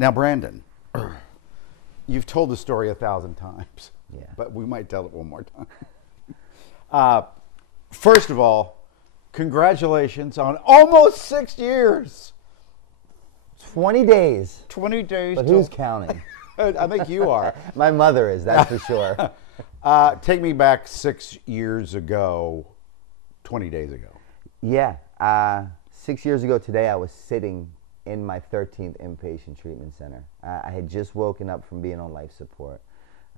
Now, Brandon, you've told the story 1,000 times. Yeah. But we might tell it one more time. First of all, congratulations on almost 6 years. 20 days. 20 days. But who's counting? I think you are. My mother is, that's for sure. Take me back 6 years ago, 20 days ago. Yeah. 6 years ago today, I was sitting in my 13th inpatient treatment center. I had just woken up from being on life support.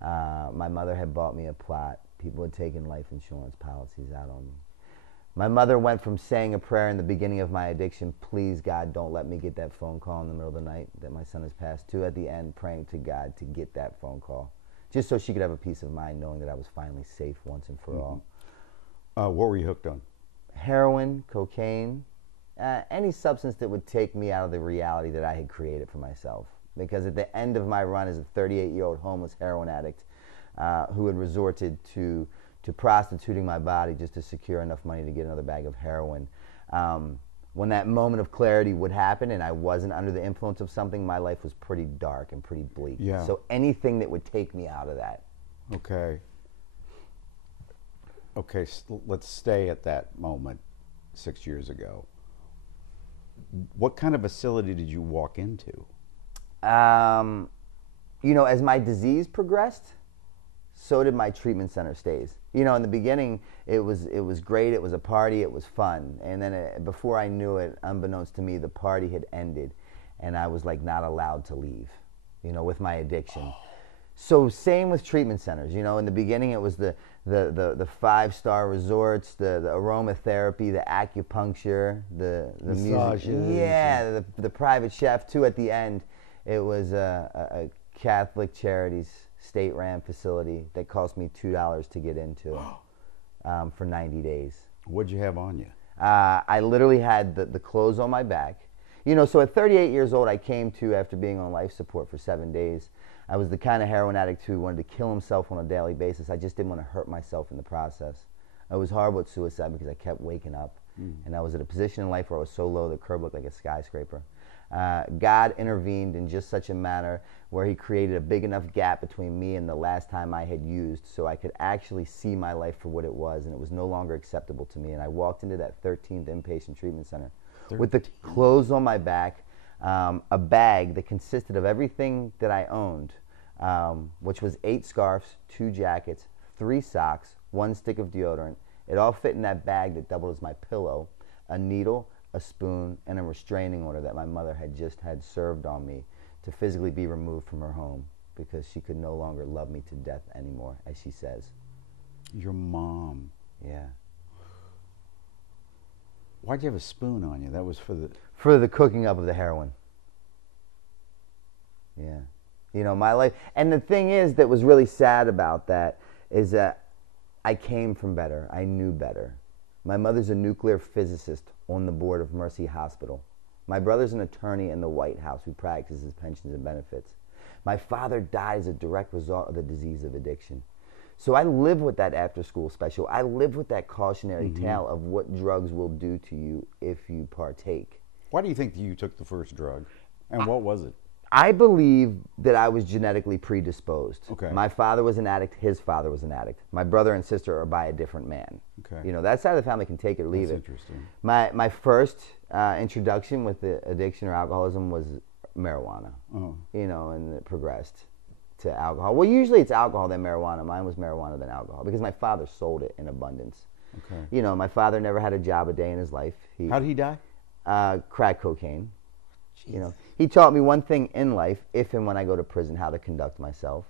My mother had bought me a plot. People had taken life insurance policies out on me. My mother went from saying a prayer in the beginning of my addiction, please God, don't let me get that phone call in the middle of the night that my son has passed, to at the end praying to God to get that phone call, just so she could have a peace of mind knowing that I was finally safe once and for all. What were you hooked on? Heroin, cocaine, any substance that would take me out of the reality that I had created for myself. Because at the end of my run as a 38-year-old homeless heroin addict who had resorted to prostituting my body just to secure enough money to get another bag of heroin, when that moment of clarity would happen and I wasn't under the influence of something, my life was pretty dark and pretty bleak. Yeah. So anything that would take me out of that. Okay. Okay, let's stay at that moment 6 years ago. What kind of facility did you walk into? You know, as my disease progressed, so did my treatment center stays. You know, in the beginning, it was great. It was a party. It was fun. And then before I knew it, unbeknownst to me, the party had ended, and I was like not allowed to leave. You know, with my addiction. So same with treatment centers. You know, in the beginning, it was the 5-star resorts, the aromatherapy, the acupuncture, the massages, music. Yeah, the private chef. Too, at the end, it was a Catholic Charities state-ran facility that cost me $2 to get into for 90 days. What'd you have on you? I literally had the clothes on my back. You know, so at 38 years old, I came to after being on life support for 7 days. I was the kind of heroin addict who wanted to kill himself on a daily basis. I just didn't want to hurt myself in the process. I was horrible with suicide because I kept waking up. And I was at a position in life where I was so low the curb looked like a skyscraper. God intervened in just such a manner where he created a big enough gap between me and the last time I had used so I could actually see my life for what it was, and it was no longer acceptable to me. And I walked into that 13th inpatient treatment center with the clothes on my back, a bag that consisted of everything that I owned, which was 8 scarves, 2 jackets, 3 socks, 1 stick of deodorant. It all fit in that bag that doubled as my pillow, a needle, a spoon, and a restraining order that my mother had just had served on me to physically be removed from her home because she could no longer love me to death anymore, as she says. Your mom. Yeah. Why'd you have a spoon on you? That was for the... For the cooking up of the heroin. Yeah. You know, my life... And the thing is that was really sad about that is that I came from better. I knew better. My mother's a nuclear physicist on the board of Mercy Hospital. My brother's an attorney in the White House who practices pensions and benefits. My father died as a direct result of the disease of addiction. So I live with that after-school special. I live with that cautionary tale of what drugs will do to you if you partake. Why do you think you took the first drug? And what was it? I believe that I was genetically predisposed. Okay. My father was an addict. His father was an addict. My brother and sister are by a different man. Okay. You know, that side of the family can take it or leave That's it. interesting. My first introduction with the addiction or alcoholism was marijuana. Oh. You know, and it progressed to alcohol. Well, usually it's alcohol then marijuana. Mine was marijuana then alcohol because my father sold it in abundance. Okay. You know, my father never had a job a day in his life. How did he die? Crack cocaine. You know, he taught me one thing in life, if and when I go to prison, how to conduct myself.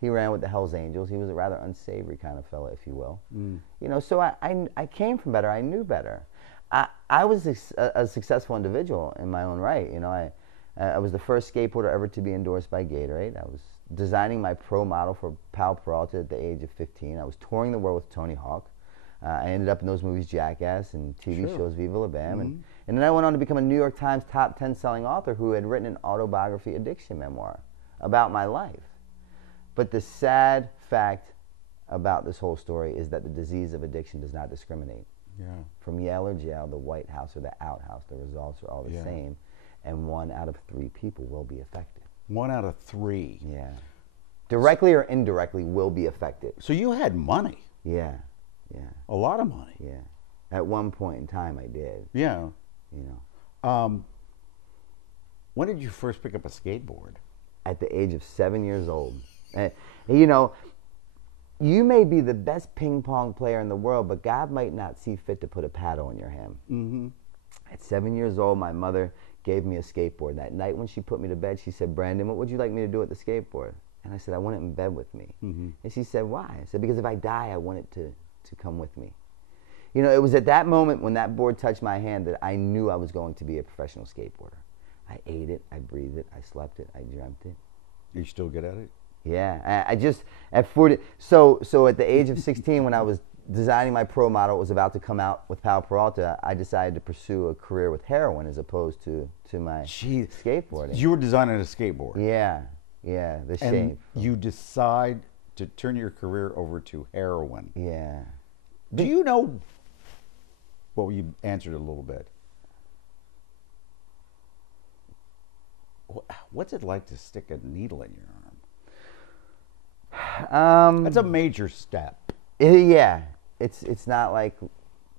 He ran with the Hells Angels. He was a rather unsavory kind of fella, if you will. You know, so I came from better. I knew better. I was a successful individual in my own right. You know, I was the first skateboarder ever to be endorsed by Gatorade. I was designing my pro model for Pal Peralta at the age of 15. I was touring the world with Tony Hawk. I ended up in those movies, Jackass, and TV shows Viva La Bam. And then I went on to become a New York Times top 10 selling author who had written an autobiography addiction memoir about my life. But the sad fact about this whole story is that the disease of addiction does not discriminate. Yeah. From Yale or jail, the White House or the outhouse, the results are all the same. And 1 out of 3 people will be affected. 1 out of 3. Yeah. Directly or indirectly will be affected. So you had money. Yeah. Yeah. A lot of money. Yeah. At one point in time, I did. Yeah. You know. When did you first pick up a skateboard? At the age of 7 years old. And, you know, you may be the best ping pong player in the world, but God might not see fit to put a paddle in your hand. Mm-hmm. At 7 years old, my mother gave me a skateboard. That night when she put me to bed, she said, Brandon, what would you like me to do with the skateboard? And I said, I want it in bed with me. Mm-hmm. And she said, why? I said, because if I die, I want it to come with me. You know, it was at that moment when that board touched my hand that I knew I was going to be a professional skateboarder. I ate it, I breathed it, I slept it, I dreamt it. You still good at it? Yeah, I just, at 40, so at the age of 16, when I was designing my pro model, it was about to come out with Pal Peralta, I decided to pursue a career with heroin as opposed to my skateboarding. You were designing a skateboard. Yeah, the shape. And you decide to turn your career over to heroin. Yeah. Do you know, well, you answered it a little bit. What's it like to stick a needle in your arm? That's a major step. Yeah, it's not like,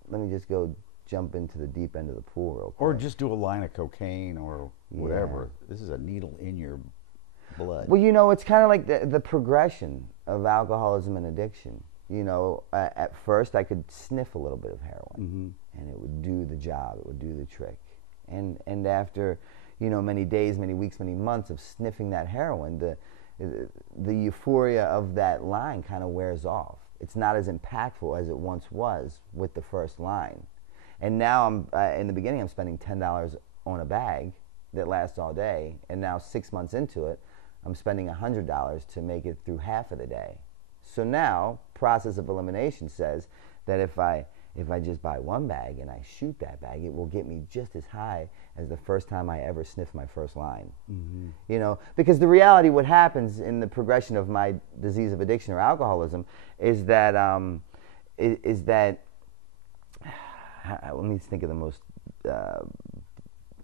let me just go jump into the deep end of the pool real quick. Or just do a line of cocaine or whatever. Yeah. This is a needle in your blood. Well, you know, it's kind of like the progression of alcoholism and addiction. You know, at first I could sniff a little bit of heroin, and it would do the job, it would do the trick. And after, you know, many days, many weeks, many months of sniffing that heroin, the euphoria of that line kind of wears off. It's not as impactful as it once was with the first line. And now in the beginning, I'm spending $10 on a bag that lasts all day. And now 6 months into it, I'm spending $100 to make it through half of the day. So now, process of elimination says that if I just buy one bag and I shoot that bag, it will get me just as high as the first time I ever sniffed my first line. You know, because the reality, what happens in the progression of my disease of addiction or alcoholism is that, let me think of the most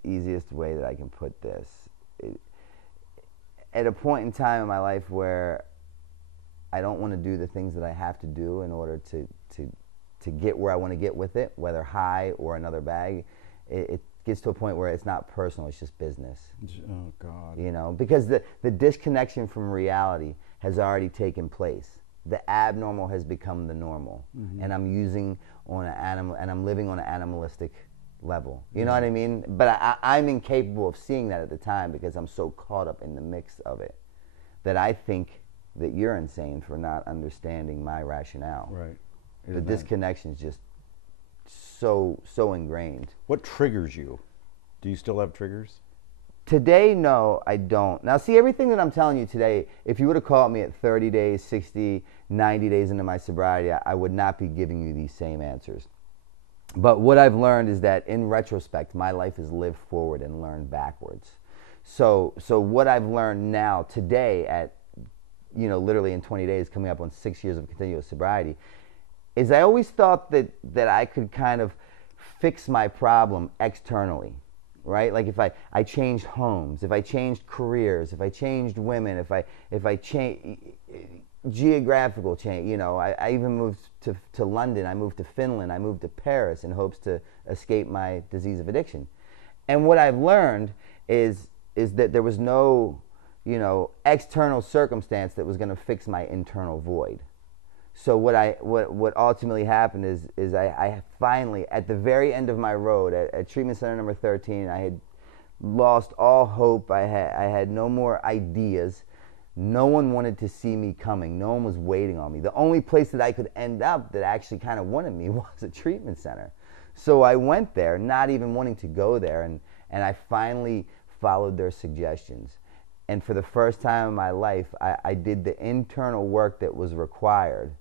easiest way that I can put this. At a point in time in my life where I don't want to do the things that I have to do in order to get where I want to get with it, whether high or another bag, it gets to a point where it's not personal, it's just business. Oh, God. You know, because the disconnection from reality has already taken place. The abnormal has become the normal. And I'm using on an animal, and I'm living on an animalistic level. You know what I mean? But I'm incapable of seeing that at the time because I'm so caught up in the mix of it that I think that you're insane for not understanding my rationale. Right. The disconnection is just so ingrained. What triggers you? Do you still have triggers? Today, no, I don't. Now, see, everything that I'm telling you today, if you would have called me at 30 days, 60, 90 days into my sobriety, I would not be giving you these same answers. But what I've learned is that in retrospect, my life is lived forward and learned backwards. So what I've learned now, today, at, you know, literally in 20 days, coming up on 6 years of continuous sobriety, is I always thought that I could kind of fix my problem externally, right? Like if I changed homes, if I changed careers, if I changed women, if I changed geographical change, you know, I even moved to London, I moved to Finland, I moved to Paris in hopes to escape my disease of addiction. And what I've learned is that there was no, you know, external circumstance that was going to fix my internal void. So what ultimately happened is I finally, at the very end of my road, at treatment center number 13, I had lost all hope. I had no more ideas. No one wanted to see me coming. No one was waiting on me. The only place that I could end up that actually kind of wanted me was a treatment center. So I went there, not even wanting to go there, and I finally followed their suggestions. And for the first time in my life, I did the internal work that was required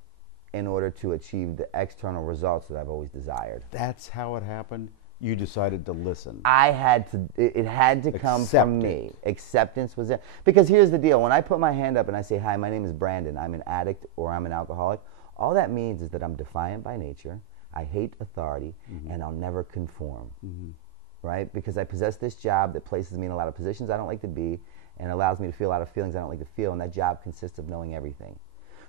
in order to achieve the external results that I've always desired. That's how it happened? You decided to listen. I had to, it had to come from me. Acceptance was it. Because here's the deal. When I put my hand up and I say, hi, my name is Brandon, I'm an addict or I'm an alcoholic, all that means is that I'm defiant by nature, I hate authority, and I'll never conform. Right? Because I possess this job that places me in a lot of positions I don't like to be, and allows me to feel a lot of feelings I don't like to feel, and that job consists of knowing everything.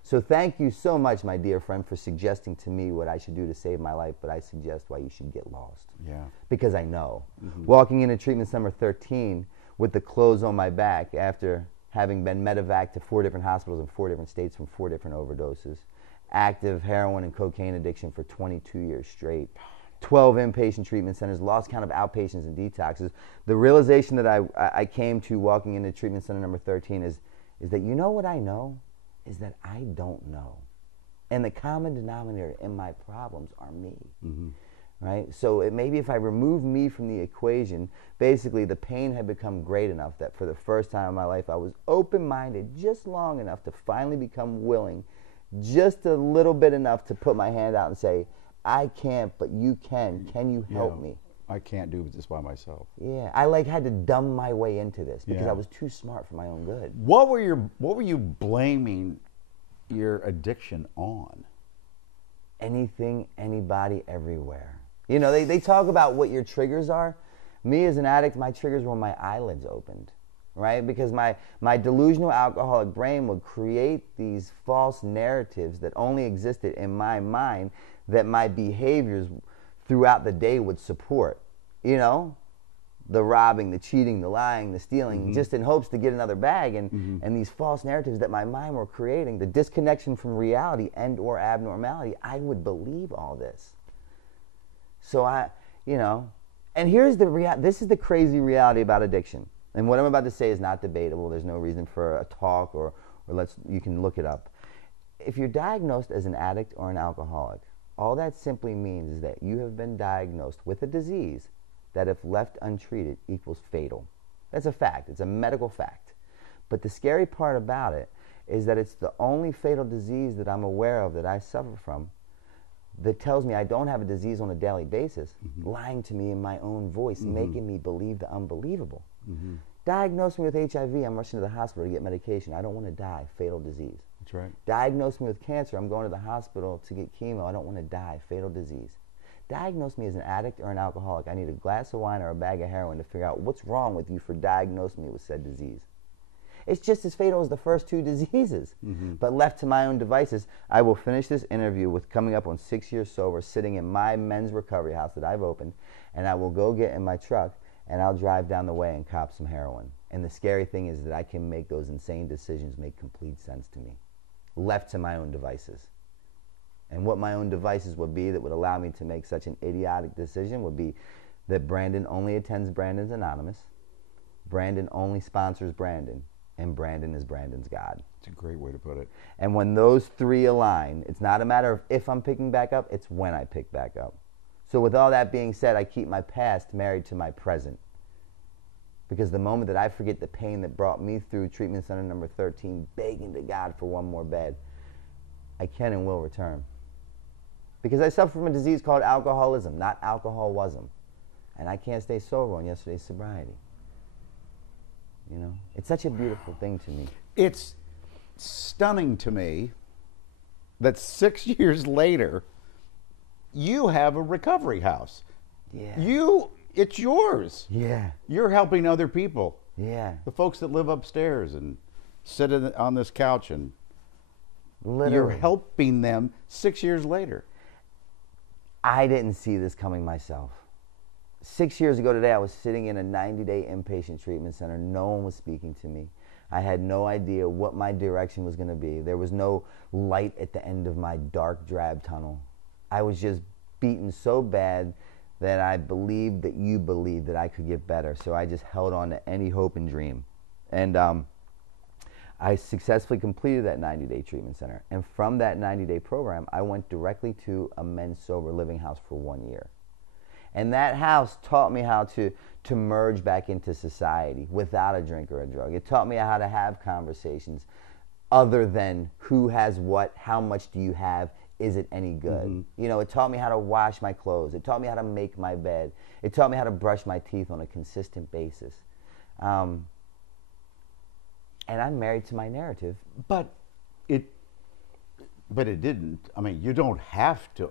So thank you so much, my dear friend, for suggesting to me what I should do to save my life, but I suggest why you should get lost. Yeah. Because I know. Walking into treatment center 13 with the clothes on my back after having been medevaced to 4 different hospitals in 4 different states from 4 different overdoses, active heroin and cocaine addiction for 22 years straight, 12 inpatient treatment centers, lost count of outpatients and detoxes. The realization that I came to walking into treatment center number 13 is that, you know what I know? Is that I don't know. And the common denominator in my problems are me. Right? So maybe if I remove me from the equation, basically the pain had become great enough that for the first time in my life I was open-minded just long enough to finally become willing, just a little bit enough to put my hand out and say, I can't, but you can. Can you help me? I can't do this by myself. Yeah, I had to dumb my way into this because I was too smart for my own good. What were you blaming your addiction on? Anything, anybody, everywhere. You know, they talk about what your triggers are. Me as an addict, my triggers were when my eyelids opened, right? Because my delusional alcoholic brain would create these false narratives that only existed in my mind that my behaviors throughout the day would support. You know, the robbing, the cheating, the lying, the stealing, just in hopes to get another bag, and these false narratives that my mind were creating, the disconnection from reality and or abnormality, I would believe all this. So you know, and here's this is the crazy reality about addiction. And what I'm about to say is not debatable. There's no reason for a talk or you can look it up. If you're diagnosed as an addict or an alcoholic, all that simply means is that you have been diagnosed with a disease that if left untreated equals fatal. That's a fact. It's a medical fact. But the scary part about it is that it's the only fatal disease that I'm aware of that I suffer from that tells me I don't have a disease on a daily basis, lying to me in my own voice, making me believe the unbelievable. Diagnose me with HIV, I'm rushing to the hospital to get medication. I don't want to die, fatal disease. That's right. Diagnose me with cancer, I'm going to the hospital to get chemo. I don't want to die, fatal disease. Diagnose me as an addict or an alcoholic. I need a glass of wine or a bag of heroin to figure out what's wrong with you for diagnosing me with said disease. It's just as fatal as the first 2 diseases. But left to my own devices, I will finish this interview with coming up on 6 years sober, sitting in my men's recovery house that I've opened, and I will go get in my truck, and I'll drive down the way and cop some heroin. And the scary thing is that I can make those insane decisions make complete sense to me, left to my own devices. And what my own devices would be that would allow me to make such an idiotic decision would be that Brandon only attends Brandon's Anonymous, Brandon only sponsors Brandon, and Brandon is Brandon's God. It's a great way to put it. And when those 3 align, it's not a matter of if I'm picking back up, it's when I pick back up. So with all that being said, I keep my past married to my present. Because the moment that I forget the pain that brought me through treatment center number 13, begging to God for one more bed, I can and will return. Because I suffer from a disease called alcoholism, not alcoholism. And I can't stay sober on yesterday's sobriety. You know, it's such a beautiful thing to me. It's stunning to me that 6 years later, you have a recovery house. Yeah. It's yours. Yeah. You're helping other people. Yeah. The folks that live upstairs and sit on this couch, and Literally. you're helping them 6 years later. I didn't see this coming myself. 6 years ago today, I was sitting in a 90-day inpatient treatment center. No one was speaking to me. I had no idea what my direction was going to be. There was no light at the end of my dark, drab tunnel. I was just beaten so bad that I believed that you believed that I could get better. So I just held on to any hope and dream. And I successfully completed that 90-day treatment center. And from that 90-day program, I went directly to a men's sober living house for 1 year. And that house taught me how to merge back into society without a drink or a drug. It taught me how to have conversations other than who has what, how much do you have, is it any good? You know, it taught me how to wash my clothes. It taught me how to make my bed. It taught me how to brush my teeth on a consistent basis. And I'm married to my narrative. But it didn't. I mean, you don't have to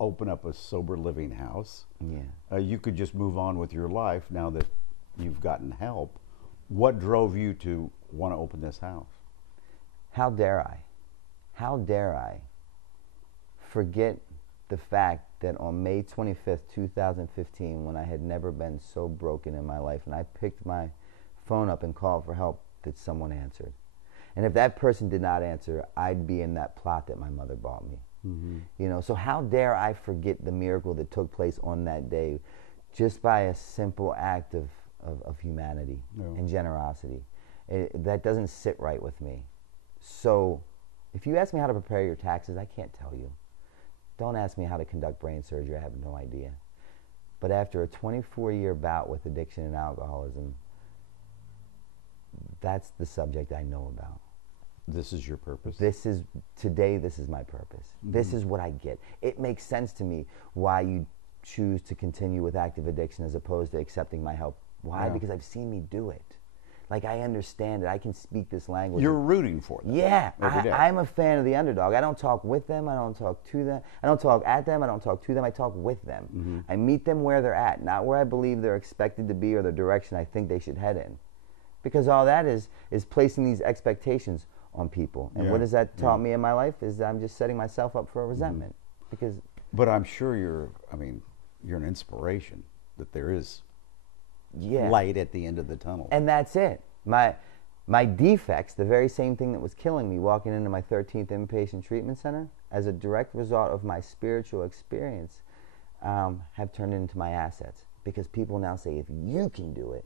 open up a sober living house. Yeah. You could just move on with your life now that you've gotten help. What drove you to want to open this house? How dare I? How dare I forget the fact that on May 25th, 2015, when I had never been so broken in my life, and I picked my phone up and called for help, that someone answered. And if that person did not answer, I'd be in that plot that my mother bought me. You know, so how dare I forget the miracle that took place on that day just by a simple act of humanity and generosity. That doesn't sit right with me. So if you ask me how to prepare your taxes, I can't tell you. Don't ask me how to conduct brain surgery. I have no idea. But after a 24-year bout with addiction and alcoholism, that's the subject I know about. This is your purpose? Today, this is my purpose. This is what I get. It makes sense to me why you choose to continue with active addiction as opposed to accepting my help. Why? Because I've seen me do it. Like, I understand it. I can speak this language. You're rooting for them. Yeah. Every day. I'm a fan of the underdog. I don't talk with them. I don't talk to them. I don't talk at them. I don't talk to them. I talk with them. I meet them where they're at, not where I believe they're expected to be or the direction I think they should head in. Because all that is placing these expectations on people. And what has that taught me in my life is I'm just setting myself up for a resentment. But I'm sure you're an inspiration, that there is light at the end of the tunnel. And that's it. My defects, the very same thing that was killing me walking into my 13th inpatient treatment center, as a direct result of my spiritual experience, have turned into my assets. Because people now say, if you can do it,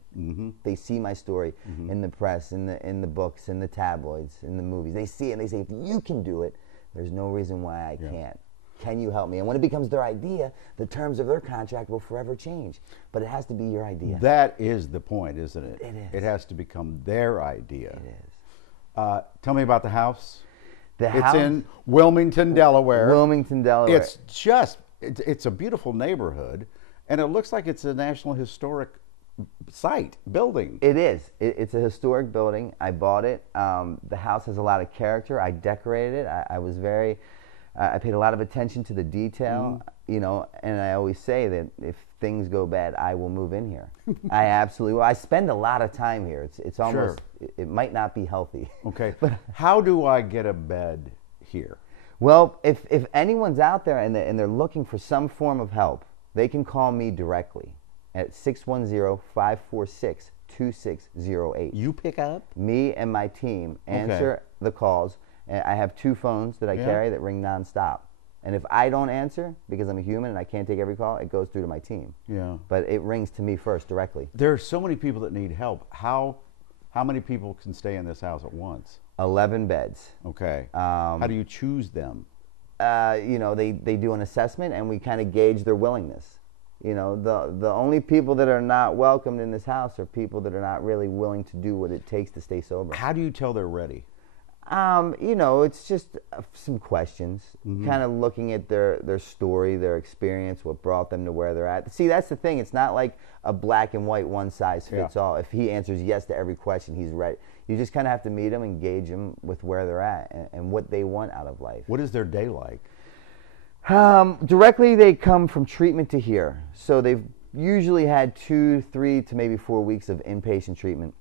they see my story in the press, in the books, in the tabloids, in the movies. They see it and they say, if you can do it, there's no reason why I can't. Can you help me? And when it becomes their idea, the terms of their contract will forever change. But it has to be your idea. That is the point, isn't it? It is. It has to become their idea. It is. Tell me about the house. It's in Wilmington, Delaware. Wilmington, Delaware. It's a beautiful neighborhood, and it looks like it's a National Historic site, building. It is. It's a historic building. I bought it. The house has a lot of character. I decorated it. I paid a lot of attention to the detail, you know, and I always say that if things go bad, I will move in here. I absolutely will. I spend a lot of time here. It's almost, it might not be healthy. Okay, but how do I get a bed here? Well, if anyone's out there and they're looking for some form of help, they can call me directly at 610-546-2608. You pick up? Me and my team answer the calls. And I have 2 phones that I carry that ring nonstop. And if I don't answer, because I'm a human and I can't take every call, it goes through to my team. Yeah. But it rings to me first directly. There are so many people that need help. How many people can stay in this house at once? 11 beds. Okay. How do you choose them? You know, they do an assessment and we kind of gauge their willingness. You know, the only people that are not welcomed in this house are people that are not really willing to do what it takes to stay sober. How do you tell they're ready? You know, it's just some questions, kind of looking at their story, their experience, what brought them to where they're at. See, that's the thing. It's not like a black and white one-size-fits-all. If he answers yes to every question, he's ready. You just kind of have to meet them and gauge them with where they're at and what they want out of life. What is their day like? Directly, they come from treatment to here. So they've usually had 2, 3 to maybe 4 weeks of inpatient treatment.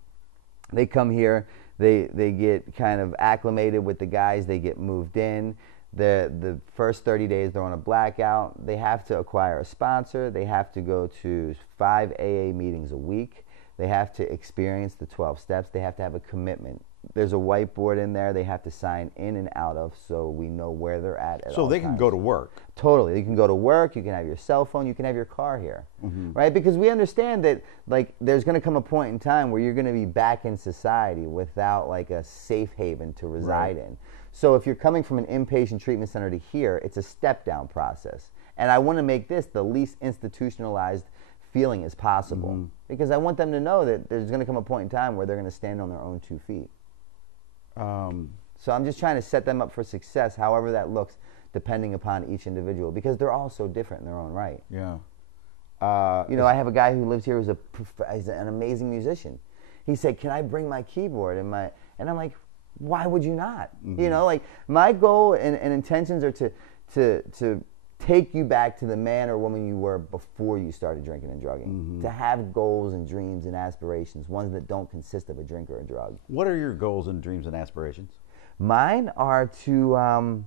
They come here. They get kind of acclimated with the guys. They get moved in. The first 30 days, they're on a blackout. They have to acquire a sponsor. They have to go to 5 AA meetings a week. They have to experience the 12 steps. They have to have a commitment. There's a whiteboard in there they have to sign in and out of so we know where they're at all So they can times. go to work. Totally. You can go to work. You can have your cell phone. You can have your car here. Right? Because we understand that, like, there's going to come a point in time where you're going to be back in society without, like, a safe haven to reside in. So if you're coming from an inpatient treatment center to here, it's a step-down process. And I want to make this the least institutionalized feeling as possible. Because I want them to know that there's going to come a point in time where they're going to stand on their own 2 feet. So I'm just trying to set them up for success, however that looks, depending upon each individual, because they're all so different in their own right. Yeah. You know, I have a guy who lives here who's an amazing musician. He said, "Can I bring my keyboard?" And I'm like, "Why would you not?" You know, like, my goal and intentions are to take you back to the man or woman you were before you started drinking and drugging. To have goals and dreams and aspirations, ones that don't consist of a drink or a drug. What are your goals and dreams and aspirations? Mine are to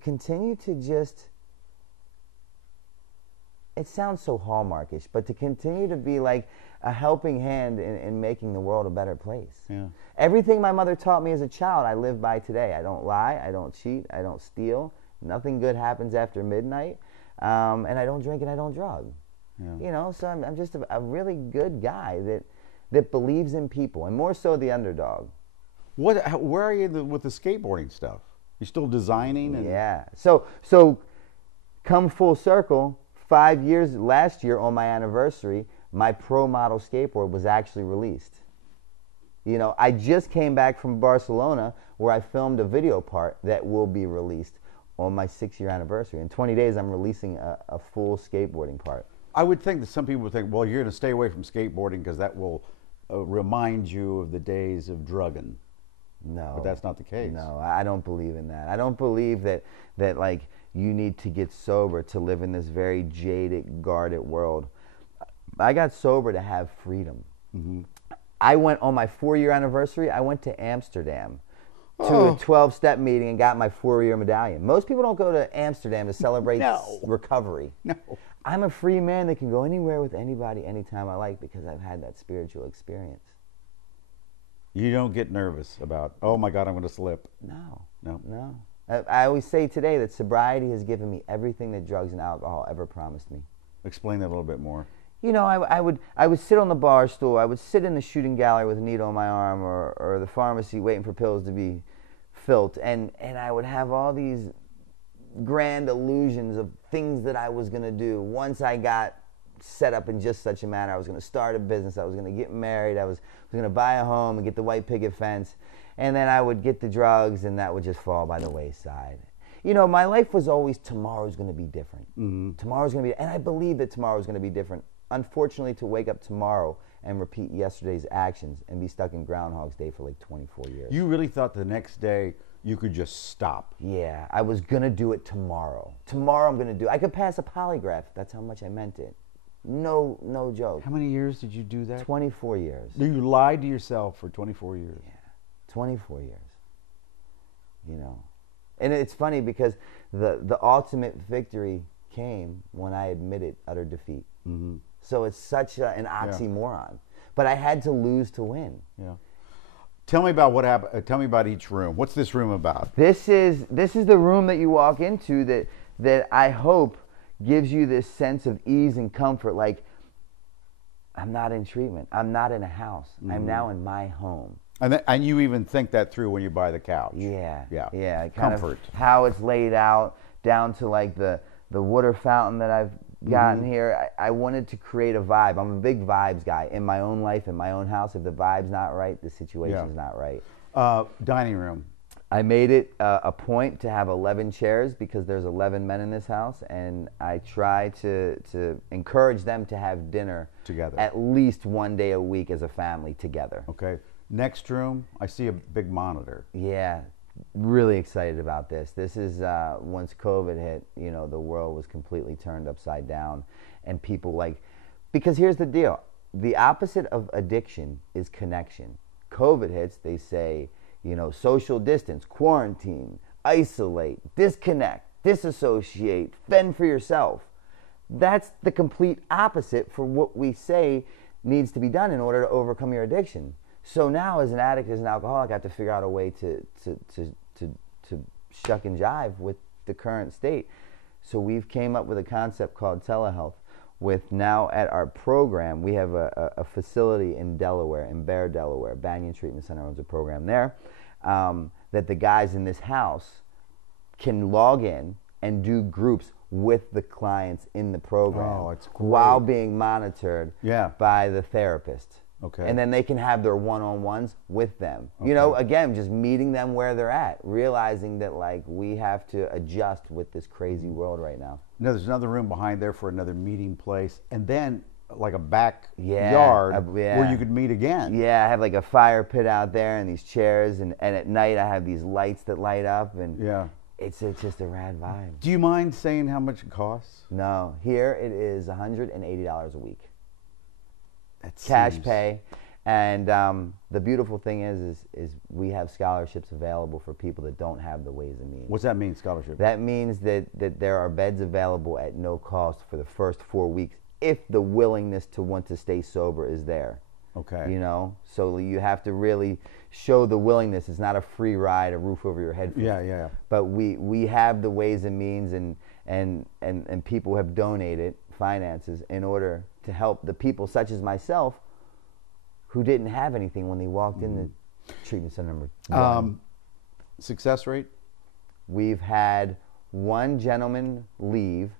continue to just, it sounds so Hallmarkish, but to continue to be like a helping hand in making the world a better place. Yeah. Everything my mother taught me as a child, I live by today. I don't lie, I don't cheat, I don't steal. Nothing good happens after midnight, and I don't drink and I don't drug. Yeah. You know, so I'm just a really good guy that believes in people, and more so the underdog. Where are you with the skateboarding stuff? You still designing? And Yeah. So come full circle. 5 years last year on my anniversary, my pro model skateboard was actually released. You know, I just came back from Barcelona where I filmed a video part that will be released on my 6-year anniversary. In 20 days, I'm releasing a full skateboarding part. I would think that some people would think, well, you're going to stay away from skateboarding because that will remind you of the days of drugging. No. But that's not the case. No, I don't believe in that. I don't believe that like you need to get sober to live in this very jaded, guarded world. I got sober to have freedom. I went on my 4-year anniversary, I went to Amsterdam to a 12-step meeting and got my 4-year medallion. Most people don't go to Amsterdam to celebrate recovery. No. I'm a free man that can go anywhere with anybody anytime I like because I've had that spiritual experience. You don't get nervous about, oh my God, I'm going to slip. No. I always say today that sobriety has given me everything that drugs and alcohol ever promised me. Explain that a little bit more. You know, I would sit on the bar stool, I would sit in the shooting gallery with a needle in my arm or the pharmacy waiting for pills to be filled, and I would have all these grand illusions of things that I was going to do. Once I got set up in just such a manner, I was going to start a business, I was going to get married, I was going to buy a home and get the white picket fence, and then I would get the drugs and that would just fall by the wayside. You know, my life was always tomorrow's going to be different. Tomorrow's going to be, and I believe that tomorrow's going to be different. Unfortunately, to wake up tomorrow and repeat yesterday's actions and be stuck in Groundhog's Day for like 24 years. You really thought the next day you could just stop? Yeah, I was going to do it tomorrow. Tomorrow I'm going to do it. I could pass a polygraph. That's how much I meant it. No joke. How many years did you do that? 24 years. You lied to yourself for 24 years? Yeah, 24 years. You know. And it's funny because the ultimate victory came when I admitted utter defeat. So it's such an oxymoron. But I had to lose to win. Yeah. Tell me about what happened. Tell me about each room. What's this room about? This is the room that you walk into that I hope gives you this sense of ease and comfort. Like, I'm not in treatment. I'm not in a house. I'm now in my home. And you even think that through when you buy the couch. Yeah. Yeah. Kind Comfort. of how it's laid out, down to like the water fountain that I've gotten here. I wanted to create a vibe. I'm a big vibes guy in my own life, in my own house. If the vibe's not right, the situation's not right. Dining room. I made it a point to have 11 chairs because there's 11 men in this house, and I try to encourage them to have dinner together at least one day a week as a family together. Okay. Next room, I see a big monitor. Yeah. Really excited about this. This is once COVID hit, you know, the world was completely turned upside down, and people because here's the deal: the opposite of addiction is connection. COVID hits, they say, you know, social distance, quarantine, isolate, disconnect, disassociate, fend for yourself. That's the complete opposite for what we say needs to be done in order to overcome your addiction. So now, as an addict, as an alcoholic, I have to figure out a way to shuck and jive with the current state. So we've came up with a concept called Telehealth. With now at our program, we have a facility in Delaware, in Bear, Delaware. Banyan Treatment Center owns a program there, that the guys in this house can log in and do groups with the clients in the program while being monitored by the therapist. Okay. And then they can have their one-on-ones with them. Okay. You know, again, just meeting them where they're at, realizing that, like, we have to adjust with this crazy world right now. No, there's another room behind there for another meeting place. And then, like a backyard where you could meet again. Yeah, I have like a fire pit out there and these chairs. And at night I have these lights that light up. And It's just a rad vibe. Do you mind saying how much it costs? No, here it is $180 a week. That Cash seems- pay. And the beautiful thing is we have scholarships available for people that don't have the ways and means. What's that mean, scholarship? That means that there are beds available at no cost for the first 4 weeks if the willingness to want to stay sober is there. Okay. You know, so you have to really show the willingness. It's not a free ride, a roof over your head. Yeah. But we have the ways and means, and people have donated finances in order to help the people such as myself who didn't have anything when they walked in the treatment center number one. Success rate? We've had one gentleman leave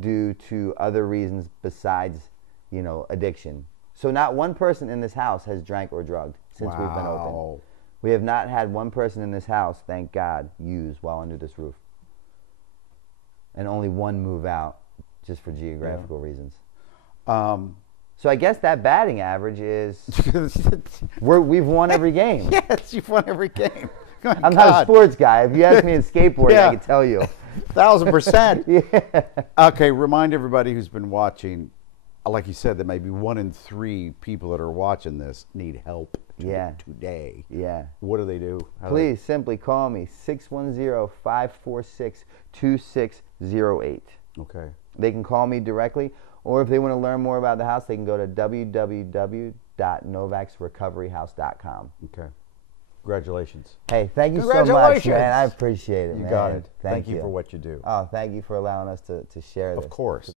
due to other reasons besides, addiction. So not one person in this house has drank or drugged since we've been open. We have not had one person in this house, thank God, use while under this roof. And only one move out just for geographical reasons. So I guess that batting average is we've won every game. Yes, you've won every game. I'm not a sports guy. If you ask me in skateboarding, I can tell you. 1,000%. Yeah. Okay, remind everybody who's been watching, like you said, that maybe 1 in 3 people that are watching this need help today. Yeah. What do they do? Please simply call me, 610-546-2608. Okay. They can call me directly, or if they want to learn more about the house, they can go to www.novaxrecoveryhouse.com. Okay. Congratulations. Hey, thank you so much, Congratulations. man. I appreciate it, man. You got it. Thank you for what you do. Oh, thank you for allowing us to share this. Of course.